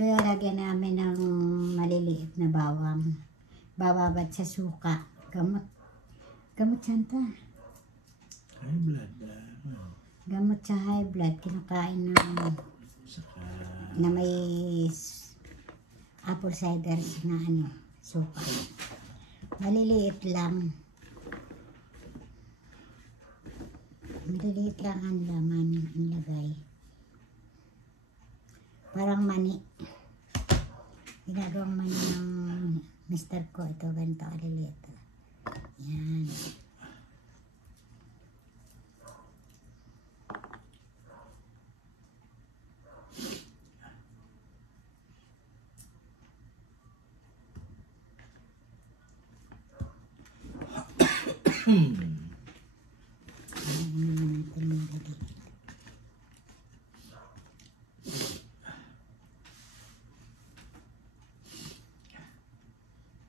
Ito yung lagyan namin ng maliliit na bawang. Bababad sa suka. Gamot. Gamot santa. High blood. Gamot sa high blood. Kinakain ng Saka... na may apple cider na ano, suka. Maliliit lang. Maliliit lang ang laman, ang lagay. Parang mani. Ginagawang mani ng mister ko. Ito, ganito kaliliit. Yan.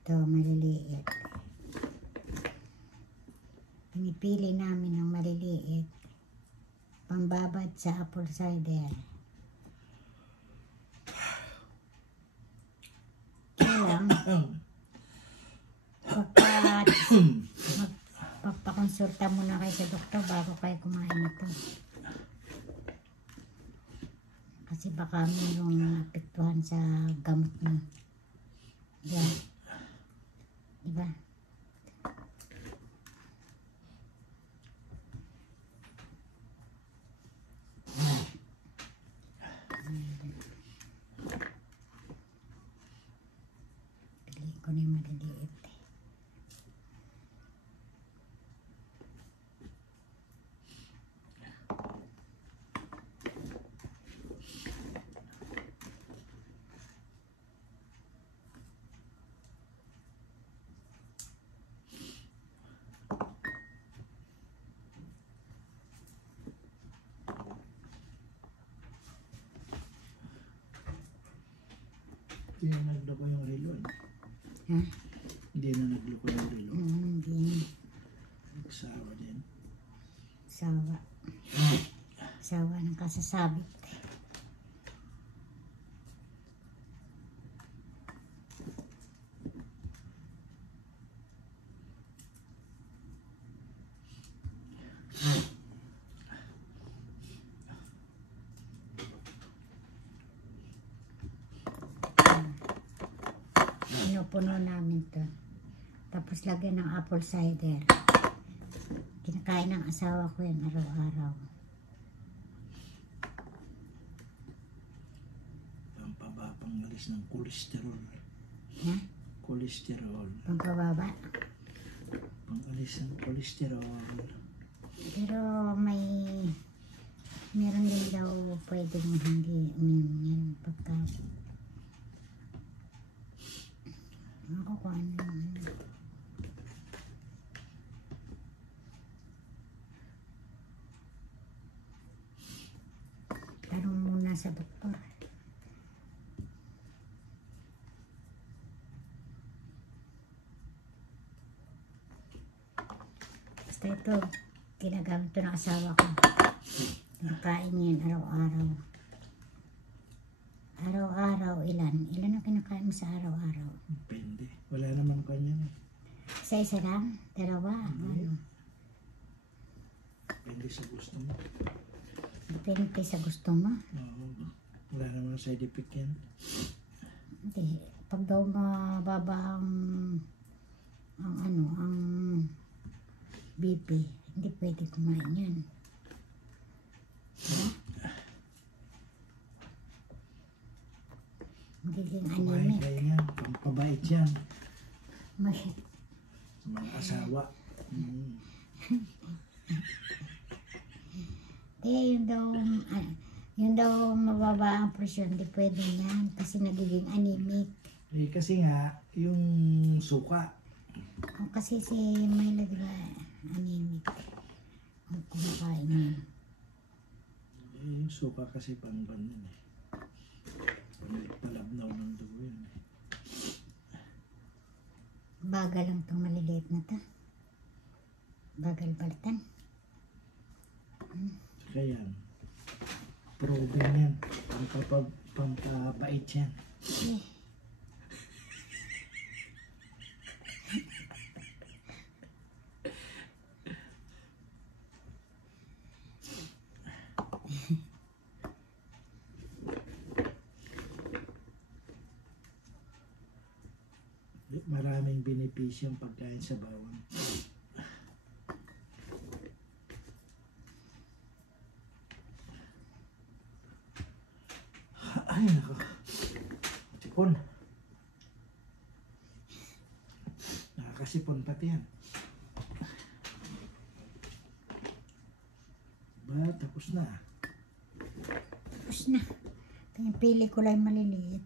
Ito, maliliit. Pinipili namin ng maliliit. Pambabad sa apple cider. Kaya lang, magpapakonsulta muna kayo sa doktor bago kayo kumain ito. Kasi baka mayroong apektuhan sa gamot mo. Yan. Diba? Piliin ko na yung maliliit. Hindi na nagluko yung relo. Ha? Hindi na nagluko yung relo. Hindi na. Nagsawa din. Sawa. Sawa ng kasasabit. Pinupuno namin to. Tapos lagyan ng apple cider. Kinakain ng asawa ko yan araw-araw. Pangalis ng cholesterol. Ha? Cholesterol. Pampababa. Pangalis ng cholesterol. Pero meron din daw pwedeng hindi uminom yan pagka ako kung ano. Tanong muna sa doktor. Basta ito, ginagamit ito ng asawa ko. Kinakain niya yan araw-araw. Araw-araw, ilan? Ilan ang kinakain mo sa araw-araw? Depende. Wala naman kanya. Isa-isa lang? Dalawa? Ano? Depende sa gusto mo. Depende sa gusto mo. Oo. Wala naman side effect yan. Hindi. Pag daw mababa ang BP, hindi pwede kumain yan. Diba? Magiging Kumain anemic. kayo yan. Pampabait yan. Mas- Sa mga asawa. yun daw mababa ang presyon, hindi pwede yan kasi nagiging anemic. Eh, kasi nga, yung suka. Kung kasi si Myla, diba, anemic. Kung kumakain yan. Eh, yung suka kasi pang-ban yun eh. Palabnaw ng dugo yun eh. Bagal lang itong maliliit na to. Bagal baltan. Kaya yan. Proven yan. Pampabait yan. Eh, Maraming benepisyo ang pagkain sa bawang. Ay, nako. Sipon. Nakakasipon pati yan. Ba, tapos na. tapos na. Pinipili ko lang maliliit.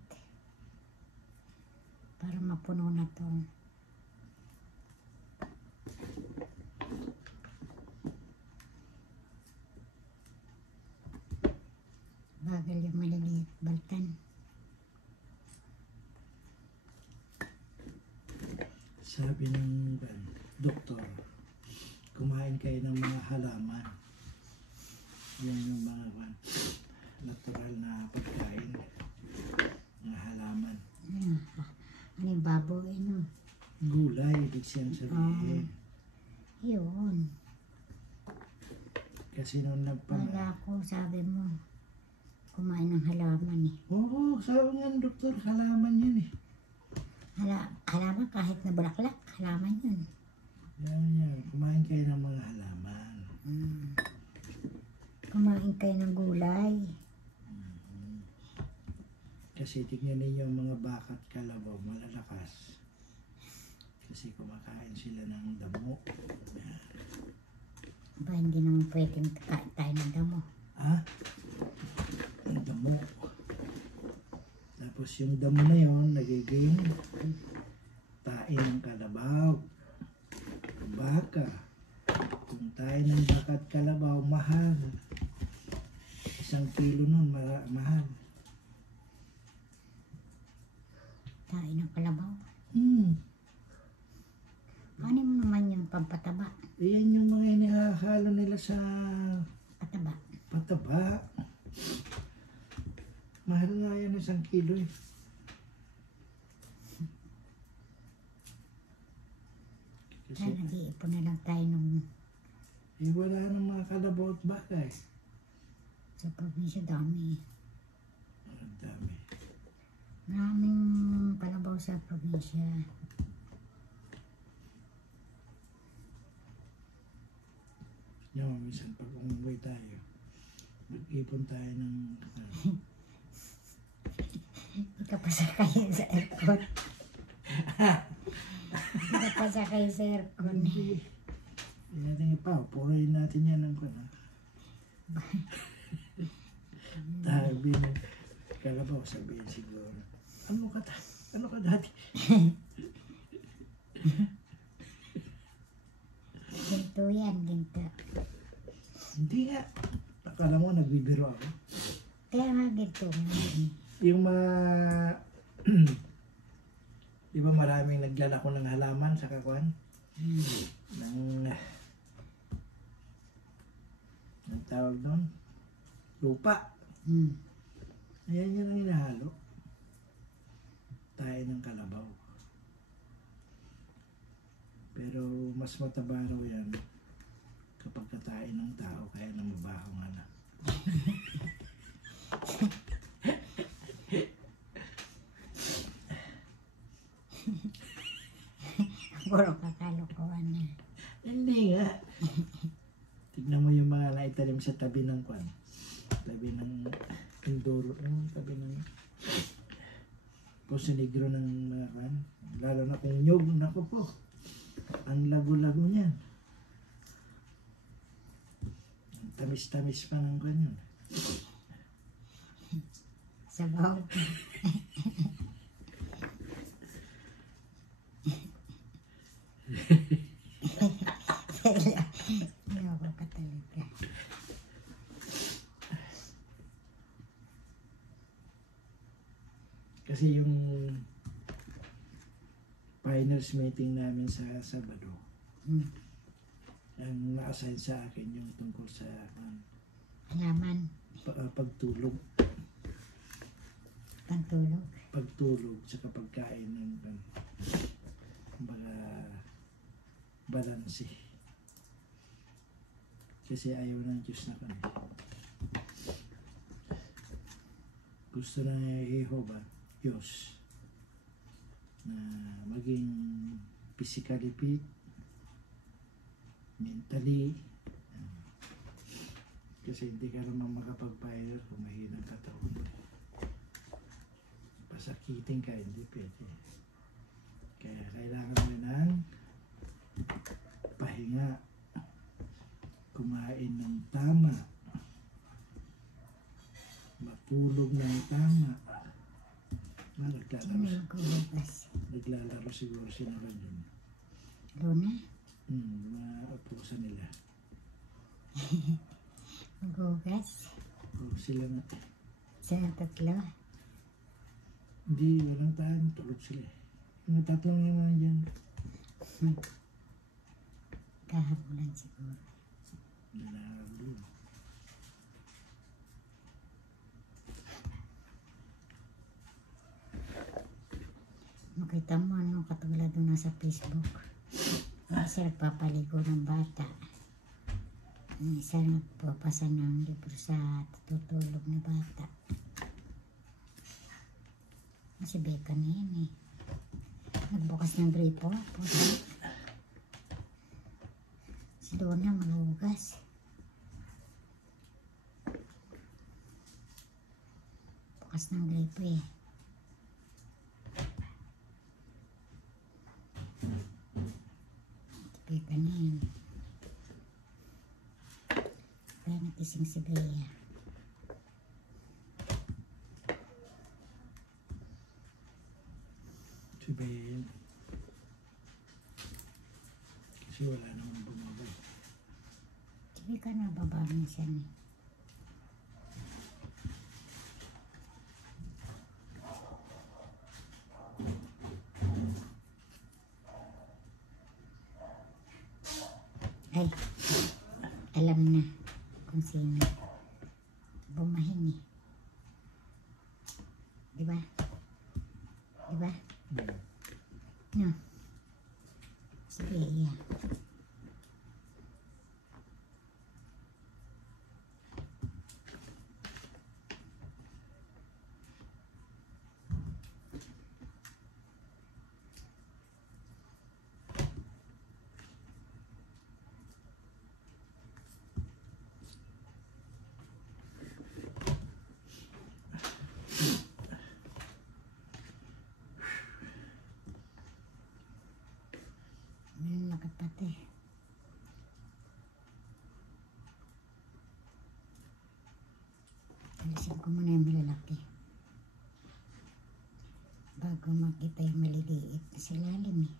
Para mapuno na to. Bagal yung maliliit. Baltan. Sabi ng doktor, kumain kayo ng mga halaman. Yan yung mga natural na pagkain. Mga halaman. Ano yung baboy, no? Gulay, ibig siyang sabihin. Yun. Kasi nung Wala ko, sabi mo. Kumain ng halaman eh. Oo, sabi nga ng doktor, halaman yun eh. Halaman kahit na bulaklak, halaman yun. Yan. Kumain kayo ng mga halaman. Kumain kayo ng gulay. Kasi tignan ninyo ang mga baka at kalabaw, malalakas. Kasi kumakain sila ng damo. Ba, hindi naman pwedeng kain tayo ng damo. Ha? Ang damo. Tapos yung damo na yun, nagiging tain ng kalabaw. Baka. Kung tain ng baka at kalabaw, mahal. 1 kilo nun, mahal. Tayo ng kalabaw. Ano mo naman yung pampataba? Iyan yung mga inihahalo nila sa Pataba. pataba. Mahal nga yan 1 kilo eh. Kasi Kaya nag-iipon na lang tayo nung wala nang mga kalabaw at baka eh. sa probinsya dami. Ang dami. Maraming kalabaw sa probinsya. Yung minsan pag umuwi tayo, mag-ipon tayo ng Ika pa sakay sa aircon. Ika pa sakay sa aircon. hindi natin ipapuroyin natin yan ng kuna. Sabi ng kalabaw, sabihin siguro, ano ka dati? Ginto yan, ginto. Hindi nga. Akala mo nagbibiro ako. Kaya nga ginto. Yung mga di ba maraming naglalako ng halaman sa kakuan? Ng tawag doon? Lupa. Ayan yun ang hinahalo. Tayo ng kalabaw. Pero mas mataba raw yan kapag katain ng tao, kaya na mabaho nga na. Puro kakalokohan na. Hindi nga. Tignan mo yung mga naitanim sa tabi ng kwan. Tabi ng Indoro. Yung tabi ng Puso Negro ng mga kwan. Lalo na kung nyog. Naku po. Ang lago-lago niyan. Ang tamis-tamis pa ng kwan yun. Sabaw. Ayoko ka talaga. Kasi yung finals meeting namin sa Sabado, ang na-assign sa akin yung tungkol sa Halaman. pagtulog. Pagtulog. pagtulog sa pagkain ng mga balanse. Kasi ayaw ng Diyos na kami. Gusto na Jehovah, Diyos, na maging physically fit, mentally, kasi hindi ka naman makapag-fire kung mahinang katawan. Pasakitin ka, hindi pwede. Kaya kailangan mo ng pahinga, kumain ng tama, matulog ng tama. Sino maghuhugas? Naglalaro siguro sila doon. Luna? Maupusan nila. Maghuhugas? O sila na. Sila tatlo? Hindi, walang tahan. Tulog sila. Yung tatlong naman dyan. Kahabulan siguro. Nalalo. Makita mo ano katulad doon sa Facebook. Yung isa nagpapaligo ng bata. Yung isa nagpapasa ng libro sa tutulog na bata. Kasi beka na yan eh. Nagbukas ng gripo. Pusa. Si Luna maghugas. Bukas ng gripo eh. Beka na yan. Kaya nagising si Bea. Si Ben. Kasi wala naman bumabay. Si Beka na baba na siya eh. Ay, alam na kung sino bumahin eh. Diba? Diba? No. Si Bea. Nakapate. Alisin ko muna yung malalaki. Bago makita yung maliliit na sa ilalim eh.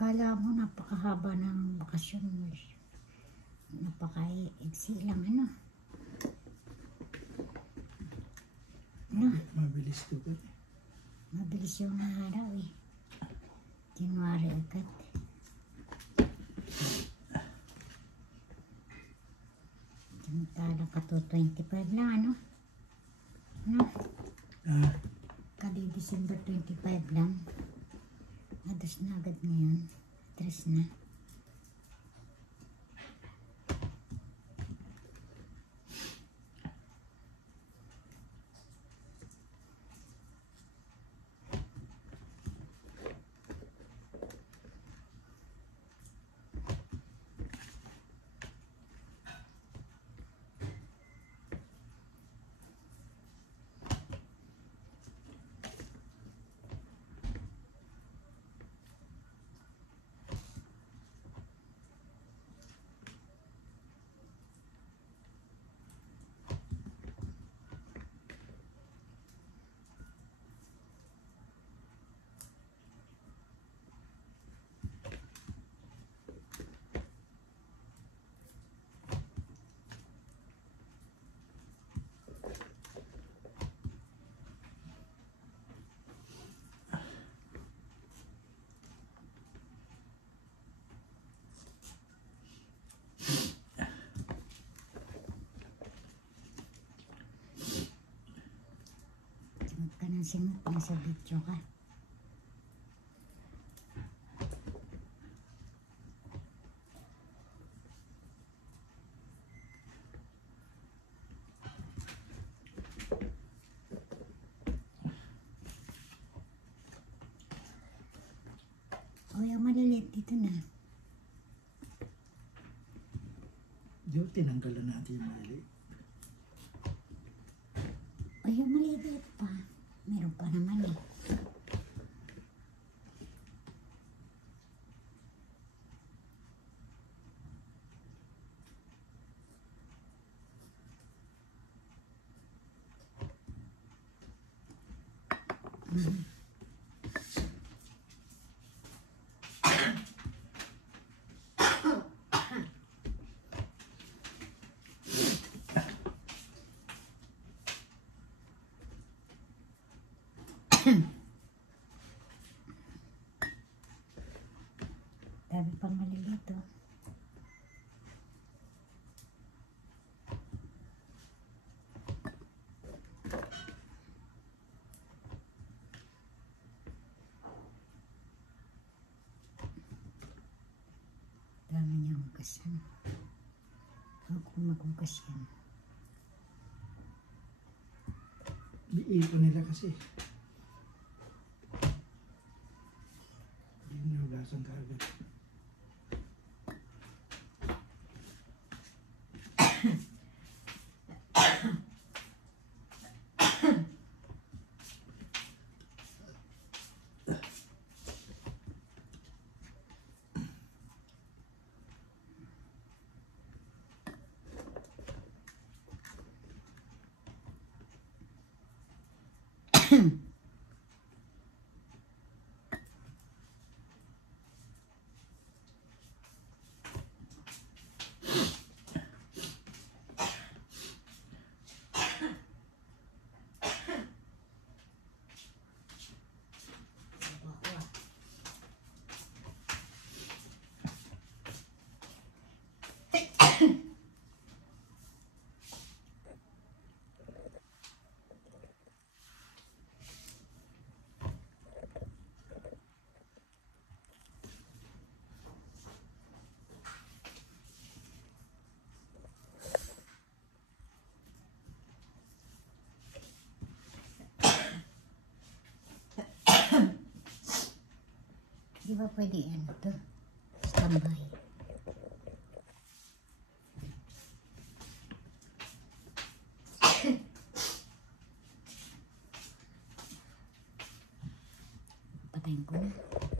Kala mo napakahaba ng bakasyon mo. Napaka-iksi lang ano. Ano? Mabilis to ka. Mabilis yung araw eh. January agad. Samantala ka to 25 lang ano. Ano? Kadi December 25 lang. Ados na agad ngayon. Tres na. singot nasa video ka. O yung maliliit dito na. Di ba tinanggalan natin yung mali? O yung maliliit pa. Meron pa naman eh. Dami pang maliliit oh. Dami niya hugasan. Huwag ko maghugas yan. Iipon nila kasi. Hindi nahugasan ka agad. Di ba pwede yan ito? Standby. Patayin ko na.